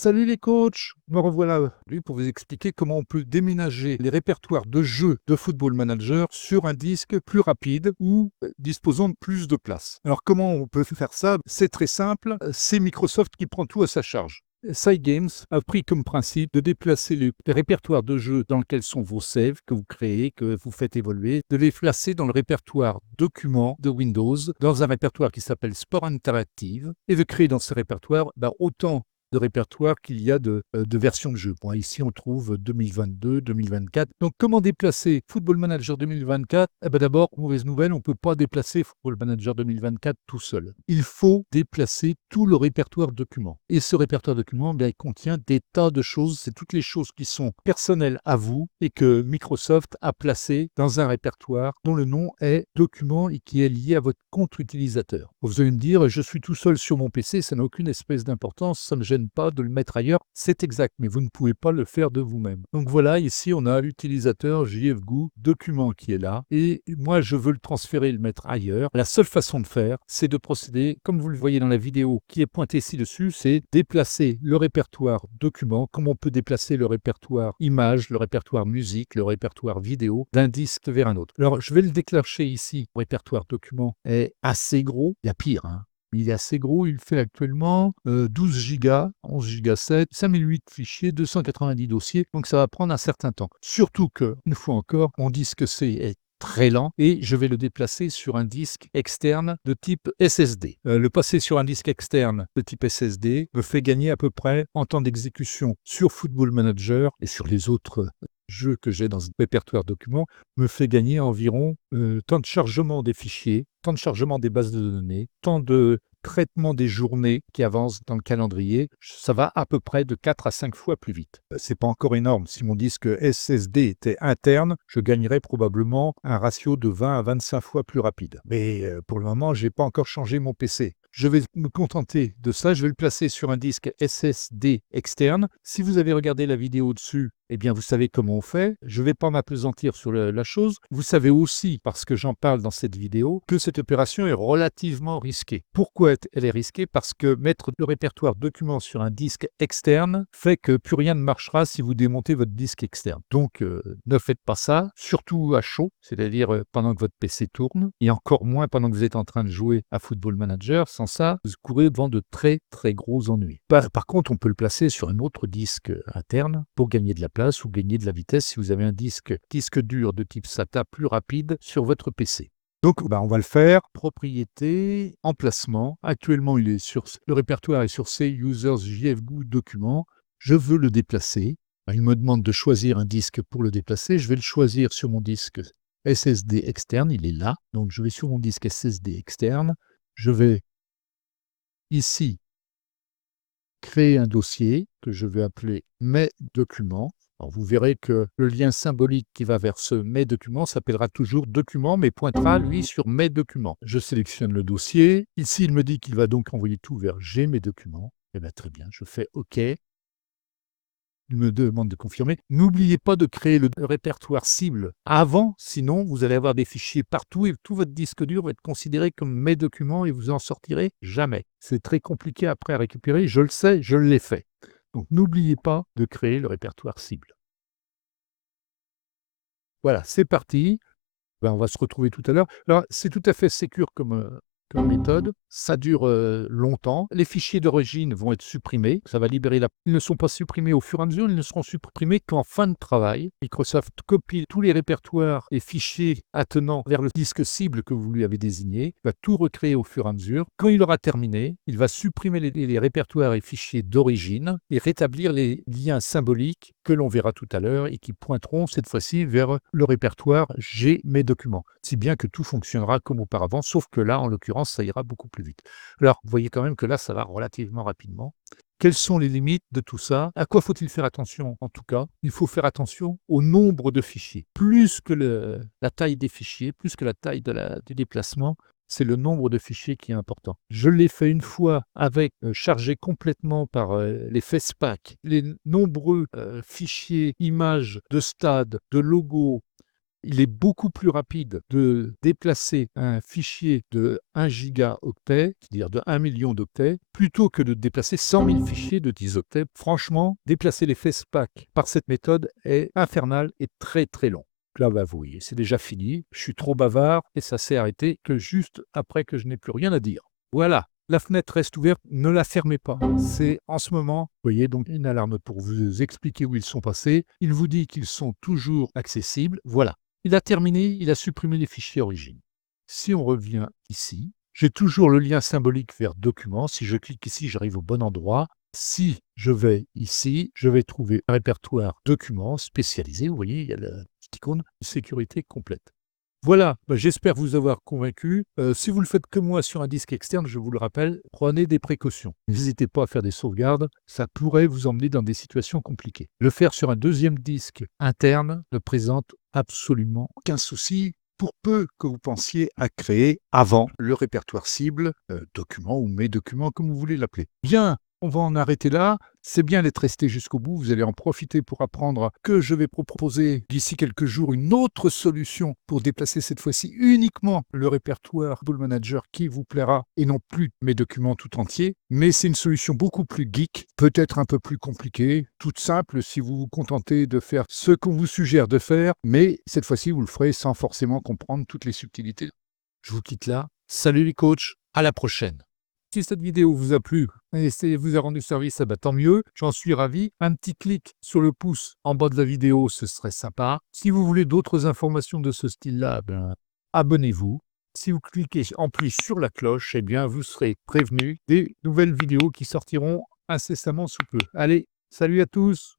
Salut les coachs, me revoilà aujourd'hui pour vous expliquer comment on peut déménager les répertoires de jeux de Football Manager sur un disque plus rapide ou disposant de plus de place. Alors comment on peut faire ça? C'est très simple, c'est Microsoft qui prend tout à sa charge. Cygames a pris comme principe de déplacer les répertoires de jeux dans lesquels sont vos saves que vous créez, que vous faites évoluer, de les placer dans le répertoire documents de Windows, dans un répertoire qui s'appelle Sport Interactive, et de créer dans ce répertoire autant de répertoire qu'il y a de versions de jeu. Bon, ici, on trouve 2022, 2024. Donc, comment déplacer Football Manager 2024? D'abord, mauvaise nouvelle, on ne peut pas déplacer Football Manager 2024 tout seul. Il faut déplacer tout le répertoire document. Et ce répertoire document, il contient des tas de choses. C'est toutes les choses qui sont personnelles à vous et que Microsoft a placées dans un répertoire dont le nom est document et qui est lié à votre compte utilisateur. Vous allez me dire, je suis tout seul sur mon PC, ça n'a aucune espèce d'importance, ça ne me gêne pas de le mettre ailleurs. C'est exact, mais vous ne pouvez pas le faire de vous-même. Donc voilà, ici, on a l'utilisateur JFGO document qui est là. Et moi, je veux le transférer et le mettre ailleurs. La seule façon de faire, c'est de procéder, comme vous le voyez dans la vidéo qui est pointée ci-dessus, c'est déplacer le répertoire document, comme on peut déplacer le répertoire image, le répertoire musique, le répertoire vidéo, d'un disque vers un autre. Alors, je vais le déclencher ici. Le répertoire document est assez gros. Il y a pire, hein. Il est assez gros, il fait actuellement 12 gigas, 11 Go 7, 5008 fichiers, 290 dossiers, donc ça va prendre un certain temps. Surtout que, une fois encore, mon disque C est très lent et je vais le déplacer sur un disque externe de type SSD. Le passer sur un disque externe de type SSD me fait gagner à peu près en temps d'exécution sur Football Manager et sur les autres jeux que j'ai dans ce répertoire documents, me fait gagner environ temps de chargement des fichiers, temps de chargement des bases de données, temps de traitement des journées qui avancent dans le calendrier. Ça va à peu près de 4 à 5 fois plus vite. C'est pas encore énorme. Si mon disque SSD était interne, je gagnerais probablement un ratio de 20 à 25 fois plus rapide. Mais pour le moment, j'ai pas encore changé mon PC. Je vais me contenter de ça. Je vais le placer sur un disque SSD externe. Si vous avez regardé la vidéo dessus, eh bien, vous savez comment on fait. Je ne vais pas m'appesantir sur la chose. Vous savez aussi, parce que j'en parle dans cette vidéo, que cette opération est relativement risquée. Pourquoi elle est risquée? Parce que mettre le répertoire document sur un disque externe fait que plus rien ne marchera si vous démontez votre disque externe. Donc, ne faites pas ça, surtout à chaud, c'est-à-dire pendant que votre PC tourne, et encore moins pendant que vous êtes en train de jouer à Football Manager. Sans ça, vous courez devant de très très gros ennuis. Par contre, on peut le placer sur un autre disque interne pour gagner de la place ou gagner de la vitesse si vous avez un disque dur de type SATA plus rapide sur votre PC. Donc, on va le faire. Propriété, emplacement. Actuellement, le répertoire est sur C, Users, JFGO, Documents. Je veux le déplacer. Il me demande de choisir un disque pour le déplacer. Je vais le choisir sur mon disque SSD externe. Il est là. Donc, je vais sur mon disque SSD externe. Je vais ici créer un dossier que je vais appeler Mes documents. Alors vous verrez que le lien symbolique qui va vers ce Mes documents s'appellera toujours document, mais pointera lui sur Mes documents. Je sélectionne le dossier. Ici, il me dit qu'il va donc envoyer tout vers J'ai mes documents. Eh bien, très bien, je fais OK. Il me demande de confirmer. N'oubliez pas de créer le répertoire cible avant, sinon vous allez avoir des fichiers partout et tout votre disque dur va être considéré comme mes documents et vous en sortirez jamais. C'est très compliqué après à récupérer, je le sais, je l'ai fait. Donc n'oubliez pas de créer le répertoire cible. Voilà, c'est parti. On va se retrouver tout à l'heure. Alors, c'est tout à fait sécure comme méthode. Ça dure longtemps. Les fichiers d'origine vont être supprimés. Ça va libérer la. Ils ne sont pas supprimés au fur et à mesure, ils ne seront supprimés qu'en fin de travail. Microsoft copie tous les répertoires et fichiers attenant vers le disque cible que vous lui avez désigné. Il va tout recréer au fur et à mesure. Quand il aura terminé, il va supprimer les répertoires et fichiers d'origine et rétablir les liens symboliques que l'on verra tout à l'heure et qui pointeront cette fois-ci vers le répertoire J'ai mes documents. Si bien que tout fonctionnera comme auparavant, sauf que là, en l'occurrence, ça ira beaucoup plus vite. Alors, vous voyez quand même que là, ça va relativement rapidement. Quelles sont les limites de tout ça? À quoi faut-il faire attention? En tout cas, il faut faire attention au nombre de fichiers. Plus que la taille des fichiers, plus que la taille du déplacement, c'est le nombre de fichiers qui est important. Je l'ai fait une fois avec chargé complètement par les FESPAC, les nombreux fichiers, images de stade, de logos, Il est beaucoup plus rapide de déplacer un fichier de 1 gigaoctet, c'est-à-dire de 1 million d'octets, plutôt que de déplacer 100 000 fichiers de 10 octets. Franchement, déplacer les FastPack par cette méthode est infernal et très très long. Là, bah, vous voyez, c'est déjà fini. Je suis trop bavard et ça s'est arrêté que juste après que je n'ai plus rien à dire. Voilà, la fenêtre reste ouverte, ne la fermez pas. C'est en ce moment, vous voyez, donc une alarme pour vous expliquer où ils sont passés. Il vous dit qu'ils sont toujours accessibles. Voilà. Il a terminé, il a supprimé les fichiers origines. Si on revient ici, j'ai toujours le lien symbolique vers Documents. Si je clique ici, j'arrive au bon endroit. Si je vais ici, je vais trouver un répertoire Documents spécialisé. Vous voyez, il y a la petite icône de sécurité complète. Voilà, bah, j'espère vous avoir convaincu. Si vous le faites comme moi sur un disque externe, je vous le rappelle, prenez des précautions. N'hésitez pas à faire des sauvegardes, ça pourrait vous emmener dans des situations compliquées. Le faire sur un deuxième disque interne ne présente absolument aucun souci, pour peu que vous pensiez à créer avant le répertoire cible, document ou mes documents, comme vous voulez l'appeler. Bien, on va en arrêter là. C'est bien d'être resté jusqu'au bout. Vous allez en profiter pour apprendre que je vais proposer d'ici quelques jours une autre solution pour déplacer cette fois-ci uniquement le répertoire Bull Manager qui vous plaira et non plus mes documents tout entiers. Mais c'est une solution beaucoup plus geek, peut-être un peu plus compliquée, toute simple si vous vous contentez de faire ce qu'on vous suggère de faire, mais cette fois-ci vous le ferez sans forcément comprendre toutes les subtilités. Je vous quitte là. Salut les coachs, à la prochaine. Si cette vidéo vous a plu et si vous a rendu service, bah, tant mieux, j'en suis ravi. Un petit clic sur le pouce en bas de la vidéo, ce serait sympa. Si vous voulez d'autres informations de ce style-là, ben, abonnez-vous. Si vous cliquez en plus sur la cloche, eh bien, vous serez prévenu des nouvelles vidéos qui sortiront incessamment sous peu. Allez, salut à tous!